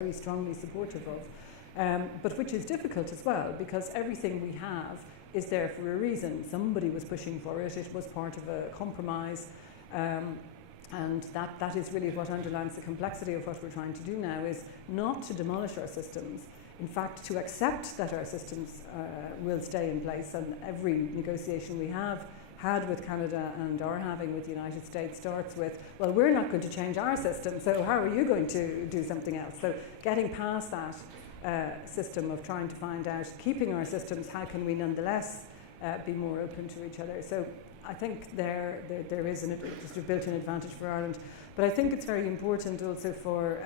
very strongly supportive of, but which is difficult as well, because everything we have is there for a reason. Somebody was pushing for it, it was part of a compromise, and that is really what underlines the complexity of what we're trying to do now, is not to demolish our systems, in fact to accept that our systems will stay in place, and every negotiation we have had with Canada and are having with the United States starts with, well, we're not going to change our system, so how are you going to do something else? So getting past that system of trying to find out, keeping our systems, how can we nonetheless be more open to each other? So I think there is just a built-in advantage for Ireland, but I think it's very important also for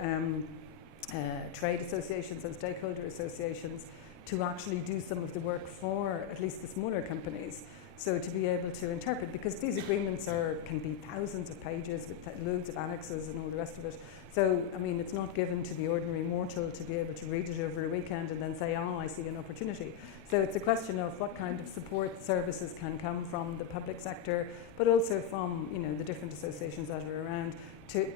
trade associations and stakeholder associations to actually do some of the work for at least the smaller companies. So to be able to interpret, because these agreements can be thousands of pages with loads of annexes and all the rest of it. So, I mean, it's not given to the ordinary mortal to be able to read it over a weekend and then say, oh, I see an opportunity. So it's a question of what kind of support services can come from the public sector, but also from, you know, the different associations that are around to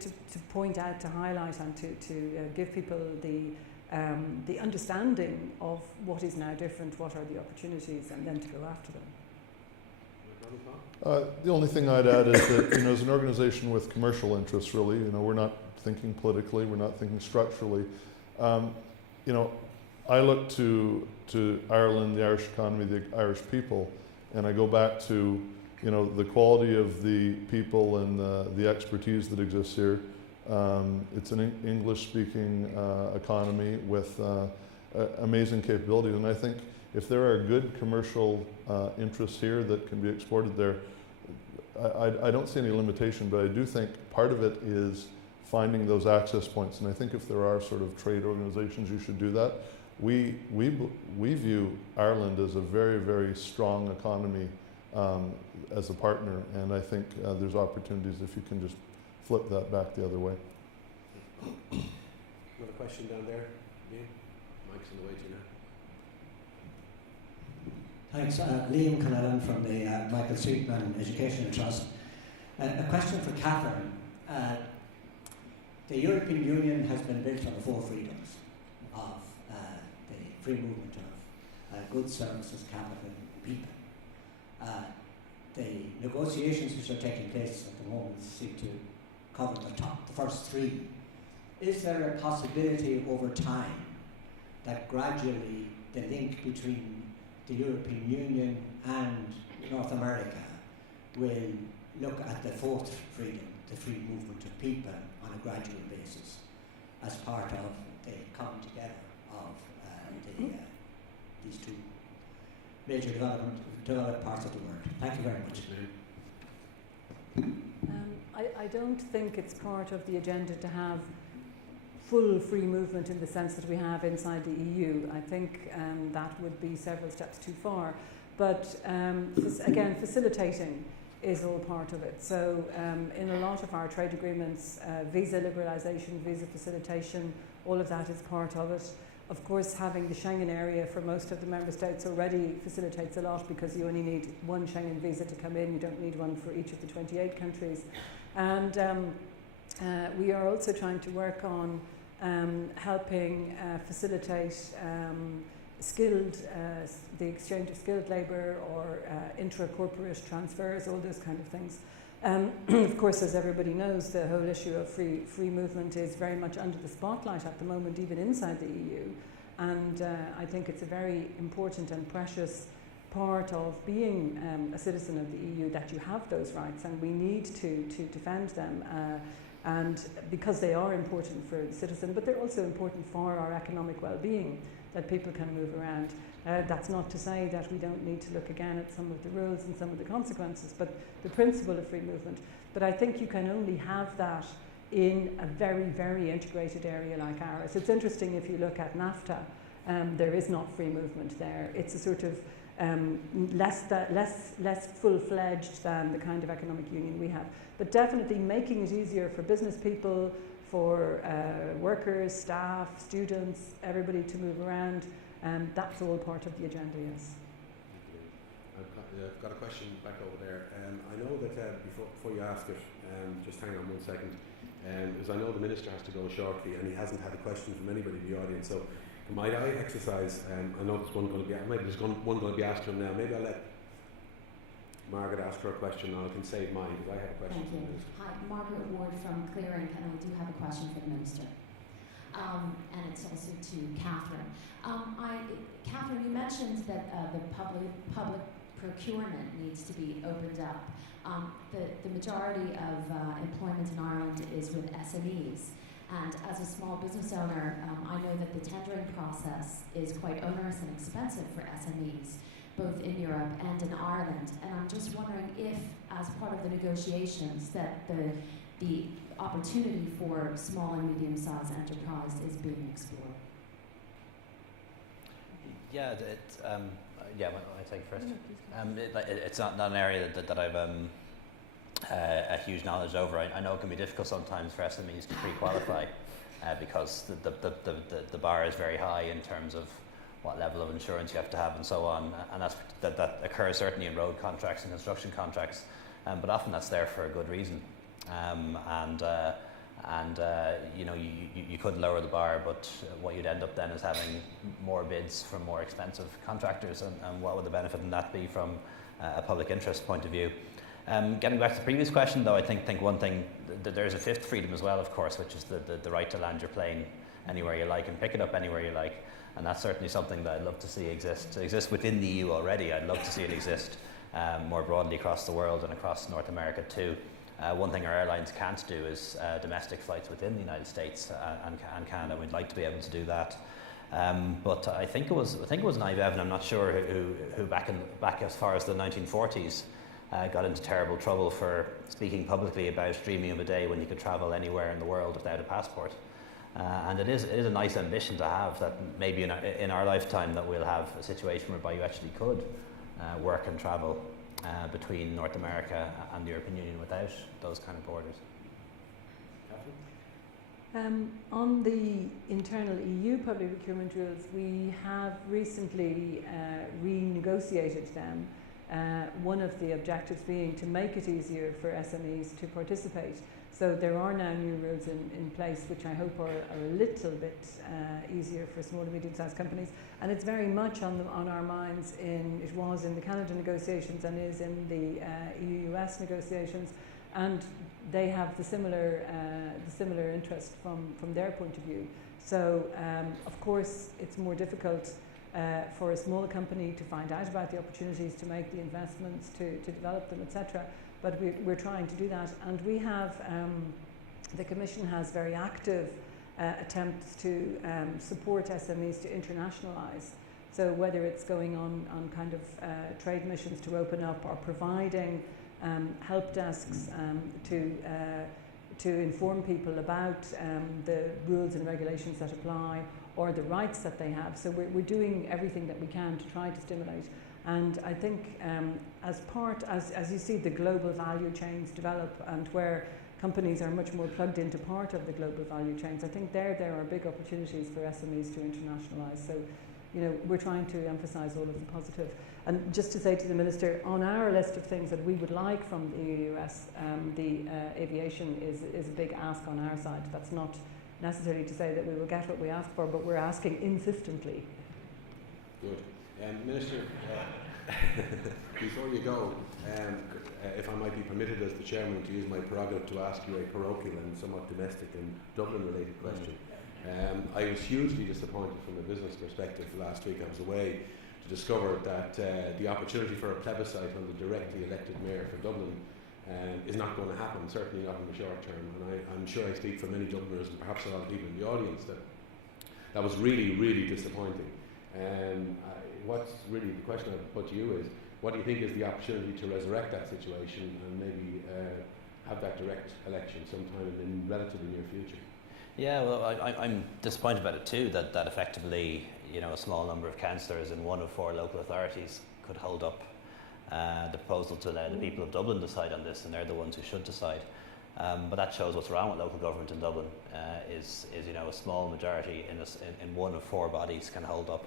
point out, to highlight, and to give people the understanding of what is now different, what are the opportunities, and then to go after them. The only thing I'd add is that, you know, as an organisation with commercial interests, really, you know, we're not thinking politically, we're not thinking structurally. You know, I look to Ireland, the Irish economy, the Irish people, and I go back to, you know, the quality of the people and the expertise that exists here. It's an English-speaking economy with amazing capabilities, and I think if there are good commercial interests here that can be exported there, I don't see any limitation, but I do think part of it is finding those access points. And I think if there are sort of trade organizations, you should do that. We view Ireland as a very, very strong economy as a partner, and I think there's opportunities if you can just flip that back the other way. Another question down there? Yeah. Mike's on the way to you now. Thanks. Liam Connellan from the Michael Sweetman Educational Trust. A question for Catherine. The European Union has been built on the four freedoms of the free movement of goods, services, capital, and people. The negotiations which are taking place at the moment seem to cover the first three. Is there a possibility over time that gradually the link between the European Union and North America will look at the fourth freedom, the free movement of people, on a gradual basis as part of the coming together of these two major developed parts of the world? Thank you very much. I don't think it's part of the agenda to have full free movement in the sense that we have inside the EU. I think that would be several steps too far. But again, facilitating is all part of it. So in a lot of our trade agreements, visa liberalisation, visa facilitation, all of that is part of it. Of course, having the Schengen area for most of the member states already facilitates a lot, because you only need one Schengen visa to come in. You don't need one for each of the 28 countries. And we are also trying to work on helping facilitate the exchange of skilled labour, or intra-corporate transfers, all those kind of things. Of course, as everybody knows, the whole issue of free movement is very much under the spotlight at the moment, even inside the EU. And I think it's a very important and precious part of being a citizen of the EU, that you have those rights, and we need to defend them. And because they are important for the citizen, but they're also important for our economic well-being, that people can move around. That's not to say that we don't need to look again at some of the rules and some of the consequences, but the principle of free movement. But I think you can only have that in a very, very integrated area like ours. It's interesting, if you look at NAFTA, there is not free movement there. It's a sort of less full-fledged than the kind of economic union we have. But definitely making it easier for business people, for workers, staff, students, everybody to move around. That's all part of the agenda, yes. I've got a question back over there. I know that before you ask it, just hang on 1 second. As I know the Minister has to go shortly and he hasn't had a question from anybody in the audience, so might I exercise, I know there's one going to be, maybe there's one going to be asked to him now, maybe I'll let Margaret ask her a question and I can save mine because I have a question. Thank you. Hi, Margaret Ward from Clearink, and I do have a question for the Minister. And it's also to Catherine. Catherine, you mentioned that the public procurement needs to be opened up. The majority of employment in Ireland is with SMEs. And as a small business owner, I know that the tendering process is quite onerous and expensive for SMEs, both in Europe and in Ireland. And I'm just wondering if, as part of the negotiations, that the opportunity for small and medium-sized enterprise is being explored. Yeah, I take it first. It's not an area that I've a huge knowledge over. I know it can be difficult sometimes for SMEs to pre-qualify because the bar is very high in terms of what level of insurance you have to have and so on, and that occurs certainly in road contracts and construction contracts, but often that's there for a good reason. You could lower the bar, but what you'd end up then is having more bids from more expensive contractors, and what would the benefit in that be from a public interest point of view? Getting back to the previous question, though, I think one thing, there's a fifth freedom as well, of course, which is the right to land your plane anywhere you like and pick it up anywhere you like, and that's certainly something that I'd love to see exist within the EU already. I'd love to see it exist more broadly across the world and across North America too. One thing our airlines can't do is domestic flights within the United States and Canada. We'd like to be able to do that. But I think it was Nye Bevan, I'm not sure who back as far as the 1940s got into terrible trouble for speaking publicly about dreaming of a day when you could travel anywhere in the world without a passport. And it is a nice ambition to have, that maybe in our lifetime that we'll have a situation whereby you actually could work and travel between North America and the European Union without those kind of borders. On the internal EU public procurement rules, we have recently renegotiated them. One of the objectives being to make it easier for SMEs to participate. So there are now new rules in place which I hope are a little bit easier for small and medium-sized companies, and it's very much on our minds. It was in the Canada negotiations and is in the EU-US negotiations, and they have the similar interest from their point of view. So of course it's more difficult for a small company to find out about the opportunities, to make the investments, to develop them, etc. But we're trying to do that, and we have the Commission has very active attempts to support SMEs to internationalise. So whether it's going on kind of trade missions to open up, or providing help desks to inform people about the rules and regulations that apply, or the rights that they have. So we're doing everything that we can to try to stimulate. And I think as you see the global value chains develop, and where companies are much more plugged into part of the global value chains, I think there are big opportunities for SMEs to internationalise. So, we're trying to emphasise all of the positive. And just to say to the Minister, on our list of things that we would like from the EU-US, the aviation is a big ask on our side. That's not necessarily to say that we will get what we ask for, but we're asking insistently. Good. Minister, before you go, if I might be permitted as the Chairman to use my prerogative to ask you a parochial and somewhat domestic and Dublin-related question. I was hugely disappointed from a business perspective last week. I was away to discover that the opportunity for a plebiscite on the directly elected mayor for Dublin is not going to happen, certainly not in the short term. And I'm sure I speak for many Dubliners and perhaps a lot of people in the audience that was really, really disappointing. What's really the question I put to you is, what do you think is the opportunity to resurrect that situation and maybe have that direct election sometime in the relatively near future? Yeah, well, I'm disappointed about it too, that effectively, a small number of councillors in one of 4 local authorities could hold up the proposal to let the people of Dublin decide on this, and they're the ones who should decide. But that shows what's wrong with local government in Dublin. Is a small majority in one of 4 bodies can hold up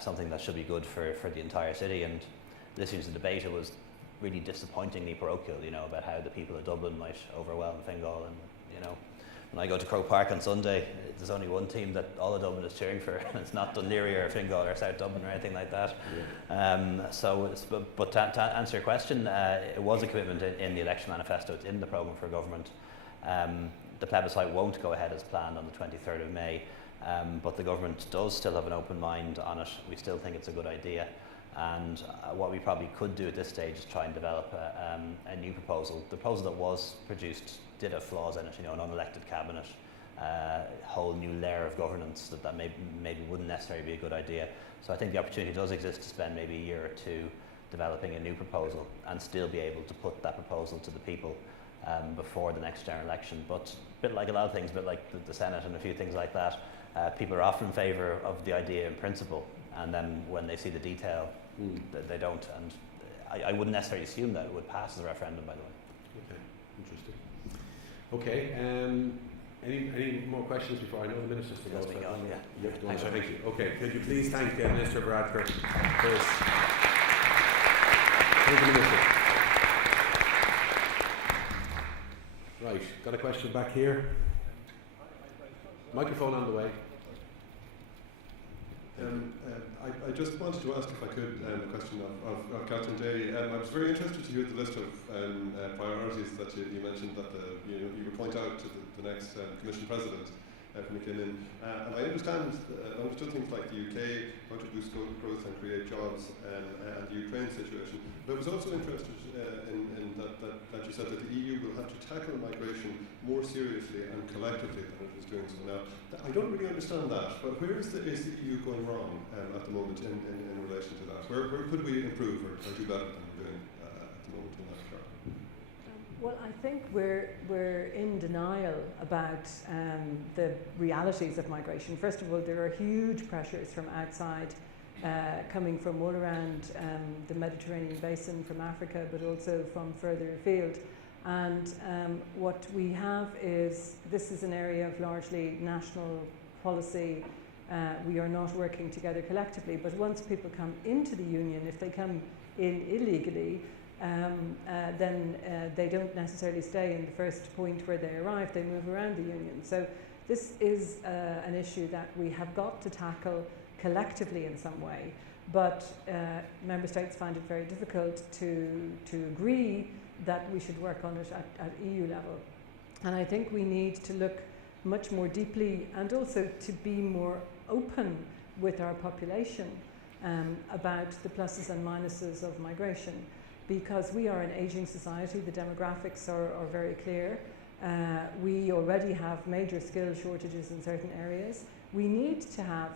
something that should be good for the entire city. And listening to the debate, it was really disappointingly parochial, about how the people of Dublin might overwhelm Fingal, and when I go to Croke Park on Sunday, there's only one team that all of Dublin is cheering for, and it's not Dunleary or Fingal or South Dublin or anything like that. But to answer your question, it was a commitment in the election manifesto. It's in the programme for government. The plebiscite won't go ahead as planned on the 23rd of May, but the government does still have an open mind on it. We still think it's a good idea. And what we probably could do at this stage is try and develop a new proposal. The proposal that was produced did have flaws in it, you know, an unelected cabinet, a whole new layer of governance that maybe wouldn't necessarily be a good idea. So I think the opportunity does exist to spend maybe a year or two developing a new proposal and still be able to put that proposal to the people before the next general election. But a bit like a lot of things, a bit like the Senate and a few things like that, people are often in favour of the idea in principle, and then when they see the detail, they don't. And I wouldn't necessarily assume that it would pass as a referendum, by the way. Okay, interesting. Okay, any more questions before I know the Minister's to go? Yeah. Thank you. Okay, could you please thank Minister Varadkar for his... Thank you, Minister. Right, got a question back here. Microphone on the way. I just wanted to ask if I could a question of Captain Day. I was very interested to hear the list of priorities that you mentioned that you would point out to the next Commission President from McKinnon. And I understood things like the UK, how to boost growth and create jobs, and the Ukraine situation. But I was also interested in that you said that the EU will have to tackle migration more seriously and collectively than it is doing so now. I don't really understand that, but where is the EU going wrong at the moment in relation to that? Where could we improve or do better than we're doing at the moment in that regard? Well, I think we're in denial about the realities of migration. First of all, there are huge pressures from outside, coming from all around the Mediterranean basin, from Africa, but also from further afield. And what we have is, this is an area of largely national policy. We are not working together collectively, but once people come into the Union, if they come in illegally, then they don't necessarily stay in the first point where they arrive, they move around the Union. So this is an issue that we have got to tackle collectively in some way, but Member States find it very difficult to agree that we should work on it at EU level. And I think we need to look much more deeply and also to be more open with our population about the pluses and minuses of migration, because we are an ageing society. The demographics are very clear. We already have major skill shortages in certain areas. We need to have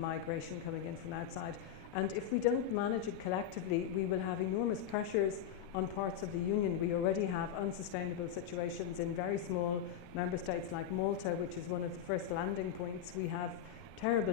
migration coming in from outside, and if we don't manage it collectively, we will have enormous pressures on parts of the Union. We already have unsustainable situations in very small member states like Malta, which is one of the first landing points. We have terrible